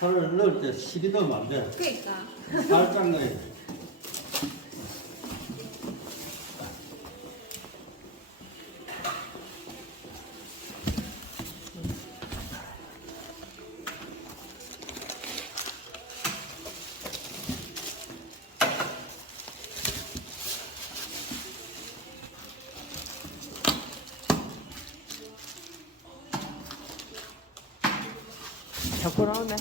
살을 넣을 때 실이 넣으면 안 돼. 그니까. 살짝 넣어야 돼. 자꾸 나오네.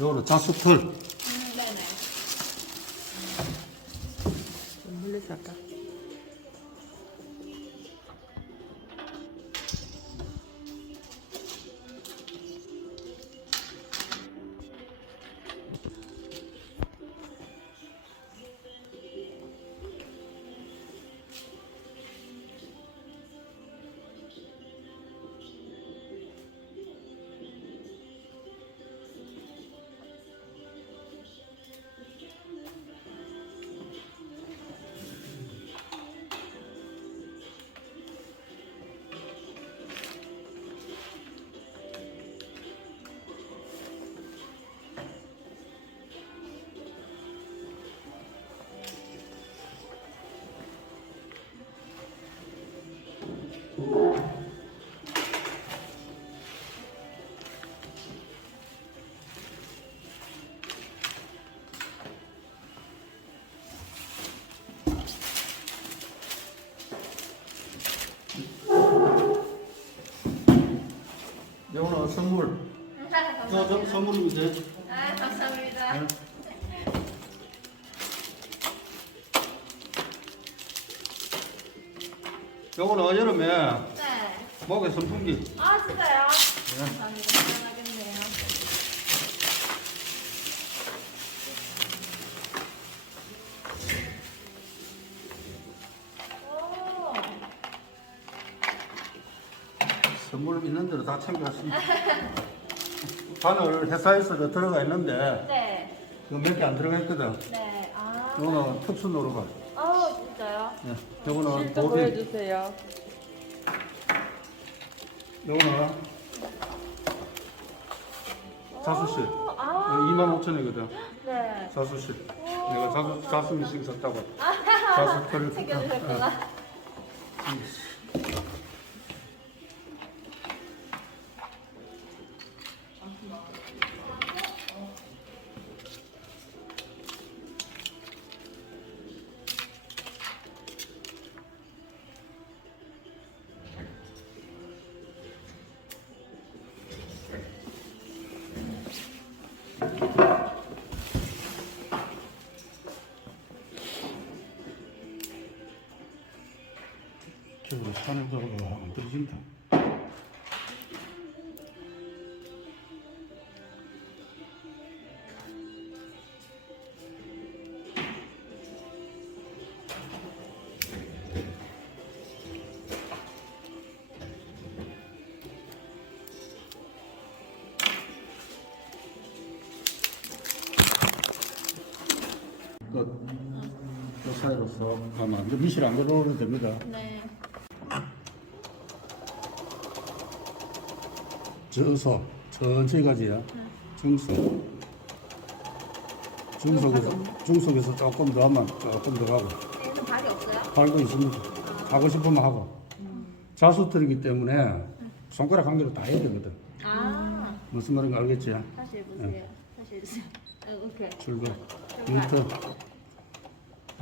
요거는 자수털. 선물. 저, 저. 선물이면 돼. 아, 감사합니다. 응. 요거는 여름에 네. 목에 선풍기. 아, 진짜요? 감사합니다. 대로 다 챙겨갔습니다. 바늘 회사에서도 들어가 있는데 네. 이거 몇 개 안 들어가 있거든. 네. 아. 요거는 특수 노루가. 아, 진짜요? 예. 요거는 실도 보비. 보여주세요. 요거는 자수실. 오, 아. 2만 5천 원이거든. 네. 자수실. 내가 자수 자수 미식 샀다고. 아, 자수 털을 챙겨주셨구나. 산을 가보고 안 떨어진다. 끝. 그 사이로서 가만 미실 안 걸어도 됩니다. 네. 저서 천천히 가지야. 중속. 중속에서 중속에서 조금 더 하면 조금 더 가고 얘는 발이 없어요? 발도 있습니다. 하고 싶으면 하고 자수틀이기 때문에 손가락 한 개로 다 해야 되거든. 아. 무슨 말인지 알겠지? 다시 해보세요. 다시 해주세요. 아, 오케이. 출발. 출발. 유턴. 아,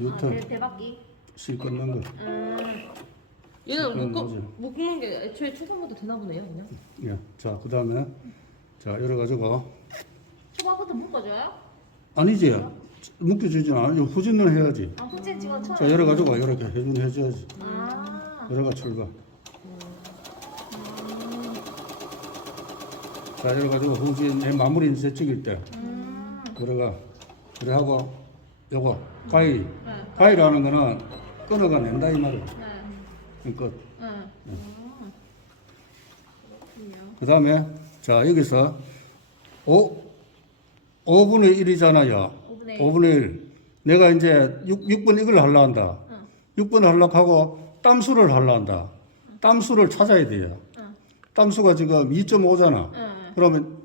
유턴. 대, 대박기. 실 끊는 거. 음. 얘는 묶어, 뭐지? 묶는 게 애초에 초반부터 되나 보네요, 그냥. 예. 자, 그 다음에 자 열어가지고 초밥부터 묶어줘요? 아니지. 묶여주진 않아. 이거 후진을 해야지. 아, 후진 지금 쳐요. 자 열어가지고 이렇게 해준 해줘야지. 아. 열어가 출발. 자 열어가지고 후진의 마무리 이제 찍을 때 음. 열어가 그래 하고 요거 가위 네. 가위라는 거는 끊어가 낸다 이 말이야 네. 끝. 네. 아, 그렇군요. 그 다음에 자 여기서 5 5분의 1이잖아요 5분의 1. 5분의 1 내가 이제 6, 6번 이걸 하려 한다 응. 6번 하려고 하고 땀수를 하려 한다 땀수를 찾아야 돼요 응. 땀수가 지금 2.5잖아 응. 그러면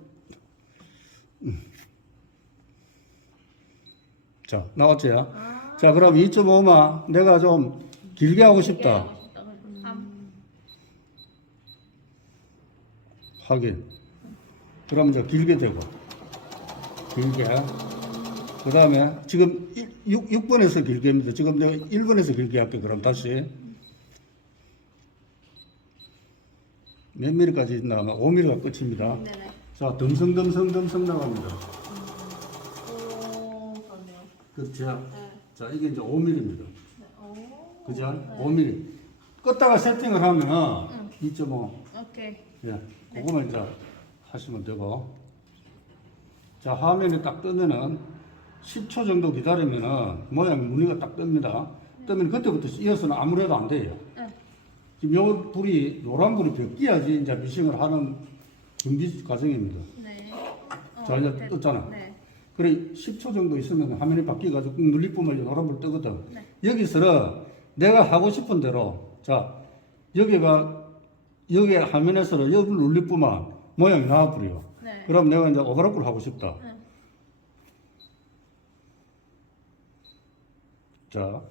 음. 자 나왔지? 아. 자 그럼 2.5만 내가 좀 길게 하고 싶다 하고 싶다. 삼. 확인. 그럼 이제 길게 되고 길게. 그 다음에 지금 6, 6번에서 길게 합니다. 지금 내가 1번에서 길게 할게 그럼 다시. 몇 미리까지 있나 아마 5미리가 끝입니다. 네네. 자 덤성덤성덤성 나갑니다. 오, 그렇네요. 그렇죠 네. 자 이게 이제 5mm입니다. 네. 오. 그죠? 5mm 껐다가 세팅을 하면은 2.5 오케이. 예, 그거만 이제 하시면 되고. 자, 화면이 딱 뜨면은 10초 정도 기다리면은 모양 무늬가 딱 뜹니다. 뜨면 그때부터 이어서는 아무래도 안 돼요. 응. 지금 요 불이, 노란 불이 벗겨야지 이제 미싱을 하는 준비 과정입니다. 네. 어, 자, 이제 됐- 떴잖아. 네. 그래, 10초 정도 있으면 화면이 바뀌어가지고 꾹 눌리쁘면 이제 노란 불 뜨거든. 네. 여기서는 내가 하고 싶은 대로, 자, 여기가, 여기 화면에서는 여기 눌릴 뿐만 모양이 나와버려. 네. 그럼 내가 이제 오버랩을 하고 싶다. 네. 자,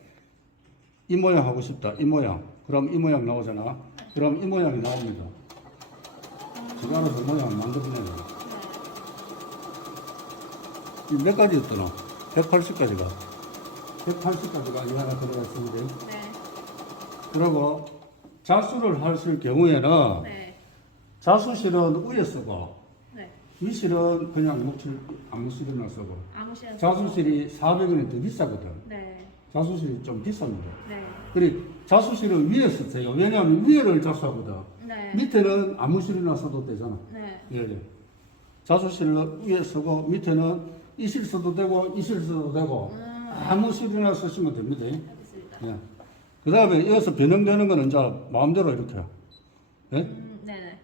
이 모양 하고 싶다. 이 모양. 그럼 이 모양 나오잖아. 그럼 이 모양이 나옵니다. 지가 알아서 모양을 만들어내요. 이몇 가지 있더나? 180가지가. 180가지가 이 하나 들어가 있습니다. 네. 그리고 자수를 하실 경우에는 네. 자수실은 위에 쓰고 네. 위실은 그냥 묵칠 아무 실이나 쓰고 아무 시나. 자수실이 400원이 더 비싸거든. 네. 자수실이 좀 비쌉니다. 네. 그래 자수실은 위에 쓰세요. 왜냐하면 위에를 자수하거든. 네. 밑에는 아무 실이나 써도 되잖아. 네. 예, 예. 자수실은 위에 쓰고 밑에는 이실 써도 되고 이실 써도 되고 음. 아무 실이나 쓰시면 됩니다. 알겠습니다. 예. 그 다음에 이어서 변형되는 거는 이제 마음대로 이렇게. 예? 음, 네네.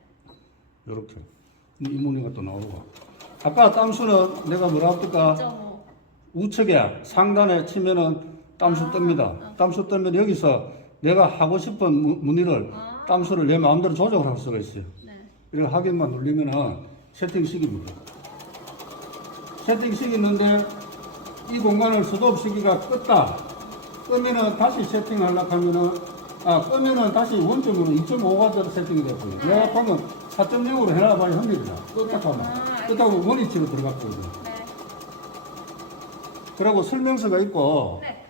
이렇게. 이 무늬가 또 나오고. 아까 땀수는 내가 뭐라 했을까? 2.5. 우측에 상단에 치면은 땀수 아, 뜹니다. 아. 땀수 뜨면 여기서 내가 하고 싶은 무, 무늬를 아. 땀수를 내 마음대로 조정을 할 수가 있어요. 네. 이렇게 확인만 누르면은 세팅식입니다. 세팅식이 있는데 이 공간을 스톱 시기가 껐다. 끄면은 다시 세팅하려고 하면은 아 끄면은 다시 원점으로 2.5가드로 세팅이 됐고요. 내가 보면 4.0으로 해놔봐야 합니다. 껐다고 하면 아, 껐다고 원위치로 들어갔거든요. 네. 그리고 설명서가 있고 네.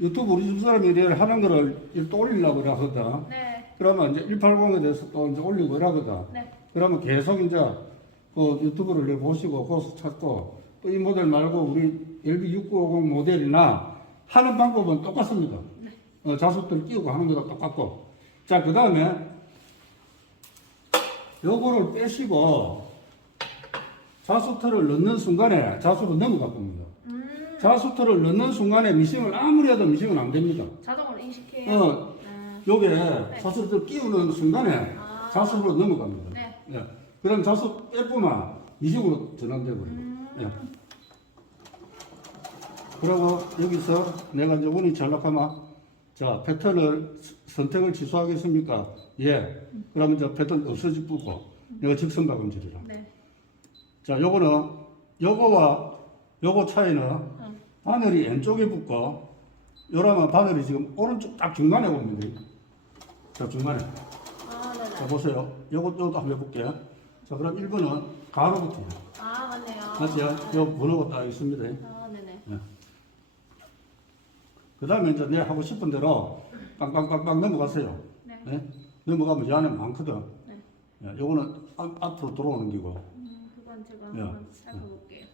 유튜브 우리 집 사람이 이래 하는 거를 또 올리려고 그래 하거든. 네. 그러면 이제 180에 대해서 또 이제 올리고 이러거든. 네. 그러면 계속 이제 그 유튜브를 보시고 거기서 찾고 또 이 모델 말고 우리 LB6950 모델이나 하는 방법은 똑같습니다. 어, 자석들 끼우고 하는 거도 똑같고. 자, 그 다음에 요거를 빼시고 자수터를 넣는 순간에 자수로 넘어갈 겁니다. 음. 자수터를 넣는 순간에 미싱을 아무리 해도 미싱은 안 됩니다. 자동으로 인식해요. 어, 아. 요게 자수를 끼우는 순간에 아. 자수로 넘어갑니다. 네. 예. 그럼 자수 빼뿐만 미식으로 전환돼 버려요. 음. 예. 그리고 여기서 내가 이제 운이 잘락하면 자 패턴을 스- 선택을 취소하겠습니까? 예. 그러면 이제 패턴 없어지 뿌고 내가 직선 박음질이라. 네. 자 요거는 요거와 요거 차이는 응. 바늘이 왼쪽에 붙고 요라면 바늘이 지금 오른쪽 딱 중간에 옵니다. 자 중간에. 아, 네 네. 자 보세요. 요거 요것도 한번 해볼게요. 자 그럼 1번은 가로부터요. 아, 맞네요. 맞죠? 요 번호가 딱 있습니다. 아. 그 다음에 이제 내 하고 싶은 대로 빵빵빵빵 넘어가세요. 네. 네? 넘어가면 이 안에 많거든. 네. 예, 요거는 앞, 앞으로 들어오는 기고. 음, 그건 제가 네. 한번 살펴볼게요.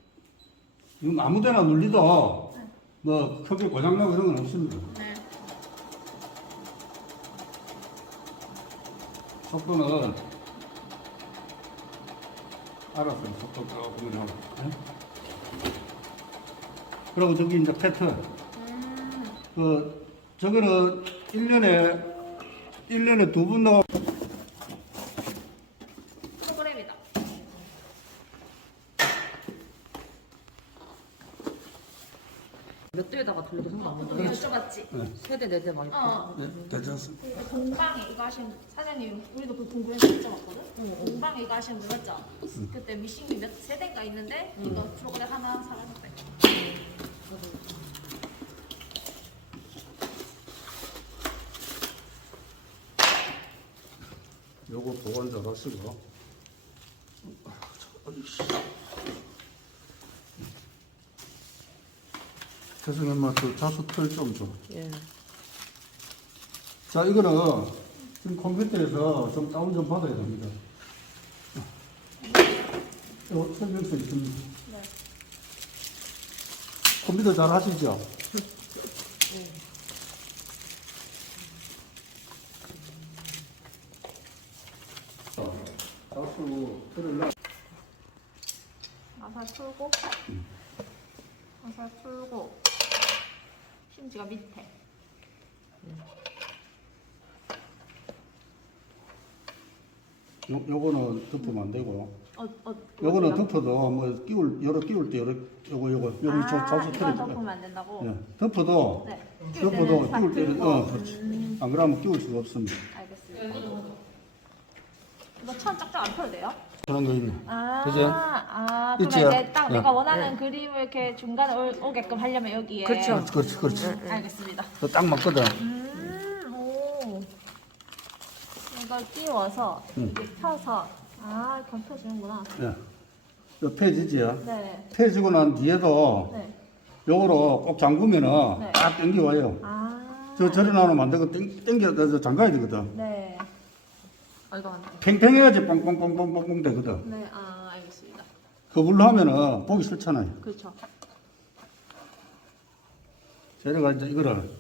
이건 아무 데나 눌리도 네. 뭐 크게 고장나고 이런 건 없습니다. 네. 속도는 알았어요. 속도 조금 하고. 네? 그리고 저기 이제 패턴. 음. 그, 저거는 1년에, 1년에 두 번 나와. 프로그램이다. 몇 대에다가 돌려도 상관없는 너 거예요? 여쭤봤지? 세대 네대 막 이렇게. 어. 네, 괜찮습니다. 그 공방에 이거 하신 사장님 우리도 그 궁금해서 여쭤봤거든? 공방에 이거 하신 분 맞죠? 그때 미싱이 몇 세대가 있는데 이거 프로그램 하나 사가셨대. 보관 잘 하시고. 죄송해요, 엄마, 그 자수 털좀 줘. 예. 자, 이거는 지금 컴퓨터에서 좀 다운 좀 받아야 됩니다. 요 설명서 있습니다. 네. 컴퓨터 잘 하시죠? 자수 털을 놔. 마살 풀고 마살 풀고 심지가 밑에 요, 요거는 덮으면 안 되고. 어, 어, 요거는? 덮어도 뭐 끼울, 여러 끼울 때 여러, 요거, 요거, 여기 저 아, 자수 이거 덮으면 안 된다고? 예, 덮어도, 네. 덮어도 싹 끼울 때는. 어, 그렇지. 안 그러면 끼울 수가 없습니다. 이거 천 짝짝 안 펴도 돼요? 그런 거 있네. 아, 그죠? 아? 그러면 이제 딱 네. 내가 원하는 그림을 이렇게 중간에 올- 오게끔 하려면 여기에. 그렇죠. 그렇지, 그렇지. 알겠습니다. 그거 딱 맞거든. 음, 오. 이걸 띄워서 음. 이렇게 펴서 아, 이렇게 펴주는구나. 예. 요 펴지지요. 네. 펴지고 난 뒤에도 네. 요거로 꼭 잠그면은 네. 딱 당겨와요. 아. 저 나오면 안 되고 땡, 당겨, 저 잠가야 되거든. 네. 아 이거 안 돼. 팽팽해야지 뻥뻥뻥뻥뻥 되거든. 네, 아, 알겠습니다. 그걸로 하면은 보기 싫잖아요. 그렇죠. 저희가 이제 이거를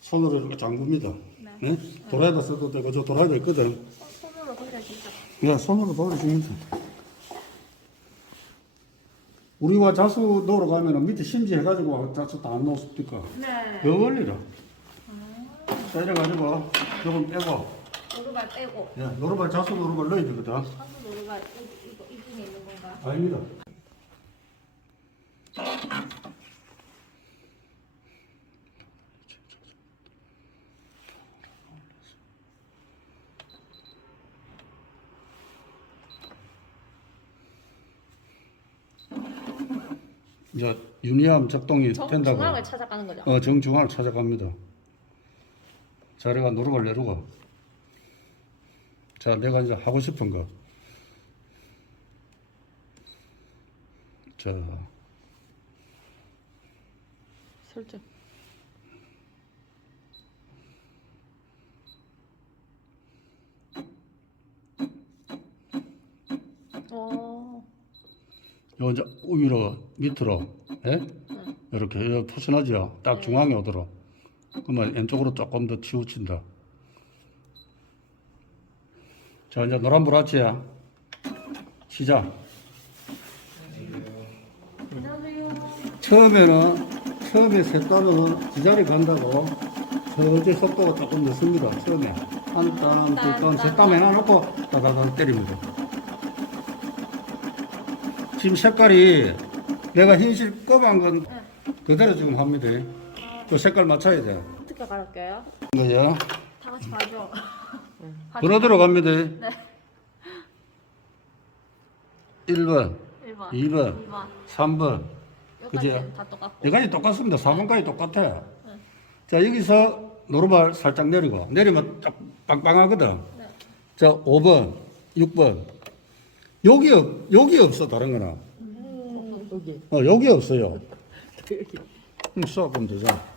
손으로 이렇게 잠굽니다. 네. 네? 도라이다 써도 되고 저 도라이다 있거든. 손- 손으로 돌려주죠. 그냥 손으로 돌려주면 돼. 우리가 자수 넣으러 가면은 밑에 심지 해가지고 자수 다 안 넣었습니까? 네. 그 원리라. 자, 이래가지고 조금 빼고, 오르발 빼고. 야, 노르발 자수 노르발 넣어야 되거든. 한국 오르발 이, 이거 이 중에 있는 건가? 아닙니다. 이제 유니암 작동이 정, 된다고. 중앙을 찾아가는 거죠. 어, 정중앙을 찾아갑니다. 자리가 누르고 내르고. 자, 내가 이제 하고 싶은 거. 자, 설정. 어. 요 이제 위로 밑으로, 예? 이렇게 요 푸신하죠. 딱 중앙에 오도록. 그러면 왼쪽으로 조금 더 치우친다. 자, 이제 노란 브라치야. 시작. 처음에는 처음에 색깔은 제자리 간다고 저제 속도가 조금 늦습니다. 처음에 한 땀, 두 땀, 세땀 해놔놓고 따다다 때립니다. 지금 색깔이 내가 흰실 검은 건 그대로 지금 합니다. 그 색깔 맞춰야 돼. 어떻게 가르쳐요? 이거요. 다 같이 가죠. 번호 들어갑니다. 네. 1번, 1번. 2번, 2번. 3번. 그죠? 다 똑같고. 여기까지 똑같습니다. 4번까지 똑같아. 자, 여기서 노르발 살짝 내리고, 내리면 딱 빵빵하거든. 네. 자, 5번, 6번. 여기 없, 여기 없어, 다른 거나. 음. 여기. 어, 여기 없어요. 여기. 그럼 쏴보면 되잖아.